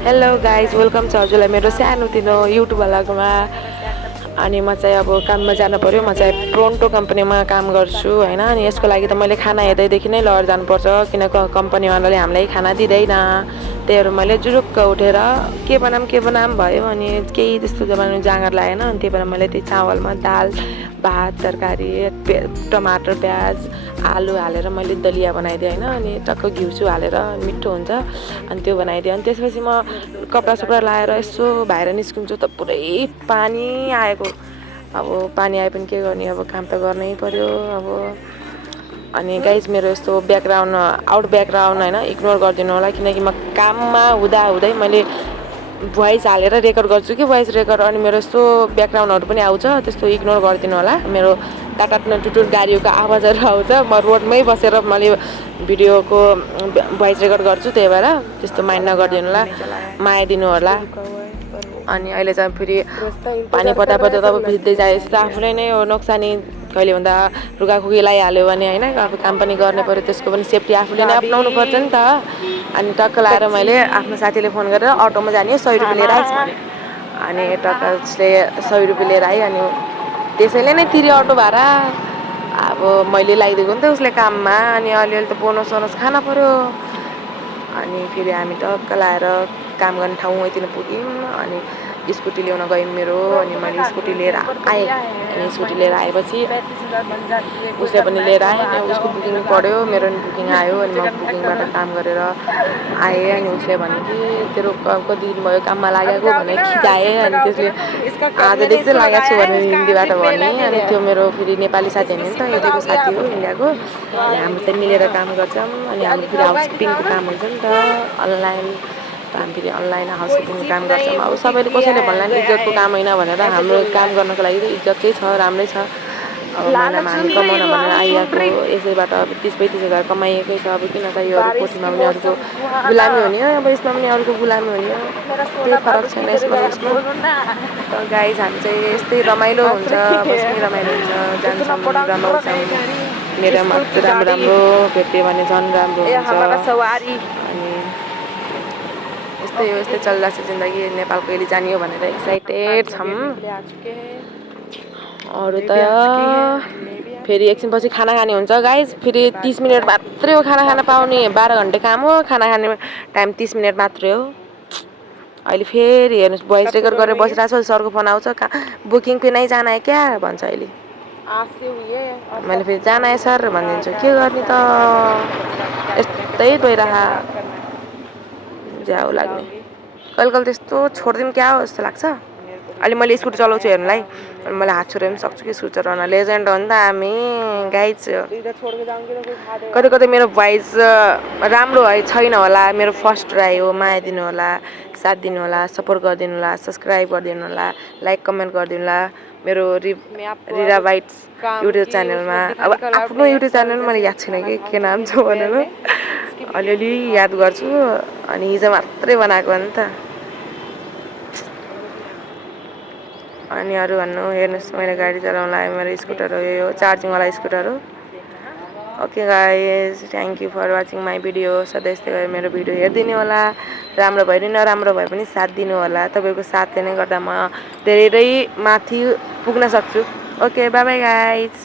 Hello guys welcome छ हजुरलाई मेरो सानोतिनो युट्युब भ्लगमा। अनि म चाहिँ अब काममा जानु पऱ्यो। म चाहिँ प्रोन्टो कम्पनीमा काम गर्छु हैन। अनि यसको लागि त मैले खाना हेर्दैदेखि नै लहर जानुपर्छ, किनकि कम्पनीवालाले हामीलाई खाना दिँदैन। त्यही भएर मैले जुरुक्क उठेर के बनाऊँ भयो। अनि केही त्यस्तो बनाउनु जाँगर लागेन। अनि त्यही भएर मैले त्यही चावलमा दाल भात तरकारी टमाटर प्याज आलु हालेर मैले दलिया बनाइदिएँ हैन। अनि टक्क घिउसु हालेर मिठो हुन्छ। अनि त्यो बनाइदिएँ। अनि त्यसपछि म कपडा सपडा लाएर यसो बाहिर निस्किन्छु त पुरै पानी आएको। अब पानी आए पनि के गर्ने, अब काम त गर्नै पर्यो अब। अनि गाइज मेरो यस्तो ब्याकग्राउन्ड आउट ब्याकग्राउन्ड हैन इग्नोर गरिदिनु होला, किनकि म काममा हुँदै मैले भोइस हालेर रेकर्ड गर्छु कि भोइस रेकर्ड। अनि मेरो यस्तो ब्याकग्राउन्डहरू पनि आउँछ, त्यस्तो इग्नोर गरिदिनु होला। मेरो टाटाट्न टुटुर गाडीको आवाजहरू आउँछ। म रोडमै बसेर मैले भिडियोको भोइस रेकर्ड गर्छु, त्यही भएर त्यस्तो माइन्ड नगरिदिनु होला, माया दिनु होला। अनि अहिले चाहिँ फेरि पानी पर्दा तब भिज्दै जाएपछि त आफूलाई नै हो नोक्सानी। कहिले भन्दा रुगाखुगी लगाइहाल्यो भने होइन, अब काम पनि गर्नै पऱ्यो, त्यसको पनि सेफ्टी आफूले नै अप्नाउनु पर्छ नि त। अनि टक्क लाएर मैले आफ्नो साथीले फोन गरेर अटोमा जाने 100 रुपियाँ लिएर आइस् भने। अनि टक्क उसले 100 रुपियाँ लिएर आयो। अनि त्यसैले नै तिर्यो अटो भाडा। अब मैले लगाइदिएको नि त उसले काममा, अनि अलिअलि त बोनस सोनस खान पऱ्यो। अनि फेरि हामी टक्क लाएर काम गर्ने ठाउँ यति नै पुग्यौँ। अनि स्कुटी ल्याउन गयौँ मेरो। अनि मैले स्कुटी लिएर आएँ। अनि स्कुटी लिएर आएपछि उसले पनि लिएर आयो। अनि उसको बुकिङ पढ्यो, मेरो पनि बुकिङ आयो। अनि म बुकिङबाट काम गरेर आएँ। अनि उसले भन्यो कि तेरो कति दिन भयो काममा लागेको भनेर खिचाएँ। अनि त्यसले आजदेखि चाहिँ लागेको छु भनेर हिन्दीबाट भने। अनि त्यो मेरो फेरि नेपाली साथी होइन नि त, यतैको साथी हो इन्डियाको। अनि हाम्रो चाहिँ मिलेर काम गर्छौँ। अनि हाम्रो फेरि हाउसकिपिङको काम हुन्छ नि त अनलाइन। हामी फेरि अनलाइन हाउसकिपिङको काम गर्छौँ। अब सबैले कसैले भन्ला नि इज्जतको काम होइन भनेर, हाम्रो काम गर्नको लागि चाहिँ इज्जत चाहिँ छ, राम्रै छ। अब महिनामा हामी कमाउन भनेर आइरहेको, यसैबाट अब 30-35 हजार कमाइएकै छ। अब किन चाहिँ यो कोठीमा पनि अरूको गुलामी हुने हो, अब यसमा पनि अरूको गुलामी हुने हो, त्यही फरक छैन यसमा उसमा। त गाइज हामी चाहिँ यस्तै रमाइलो हुन्छ, बस्नै रमाइलो हुन्छ, जान्छौँ रमाउँछौँ। मेरोमा राम्रो राम्रो भेट्यो भने झन् राम्रो हुन्छ। अनि यस्तै हो, यस्तै चलिरहेको छ जिन्दगी। नेपाल कहिले जाने हो भनेर एक्साइटेड छौँ। अरू त फेरि एकछिनपछि खाना खाने हुन्छ गाइज। फेरि 30 मिनट मात्रै हो खाना खान पाउने, 12 घन्टे काम हो। खाना खाने टाइम 30 मिनट मात्रै हो। अहिले फेरि हेर्नुहोस् भोइस रेकर्ड गरेर बसिरहेको छु, सरको फोन आउँछ, बुकिङ पे नै जाना है क्या भन्छ अहिले। मैले फेरि जाना है सर भनिदिन्छु, के गर्ने त यस्तै भइरह ज्याउ लाग्ने। कहिले कहिले त्यस्तो छोडिदिउँ क्या हो जस्तो लाग्छ। अहिले मैले स्कुटी चलाउँछु हेर्नुलाई, अनि मैले हात छोडेर पनि सक्छु कि स्कुटी चलाउन। लेजेन्ड हो नि त हामी गाइज। कतै कतै मेरो भोइस राम्रो है छैन होला, मेरो फर्स्ट ट्राई हो, माया दिनु होला, साथ दिनु होला, सपोर्ट गरिदिनु होला, सब्सक्राइब गरिदिनु होला, लाइक कमेन्ट गरिदिनु होला मेरो रिरा बाइट्स युट्युब च्यानलमा। अब आफ्नो युट्युब च्यानल मैले याद छैन कि के नाम छ भनेर, अलिअलि याद गर्छु। अनि हिजो मात्रै बनाएको हो नि त। अनि अरू भन्नु, हेर्नुहोस् मैले गाडी चलाउन लाग्यो, मेरो स्कुटर हो यो, चार्जिङवाला स्कुटर हो। Okay guys, thank you for watching my video. सधैँ यस्तै गरी मेरो भिडियो हेरिदिनु होला, राम्रो भयो नि नराम्रो भए पनि साथ दिनु होला। तपाईँको साथले नै गर्दा म धेरै माथि पुग्न सक्छु। Okay by by guys.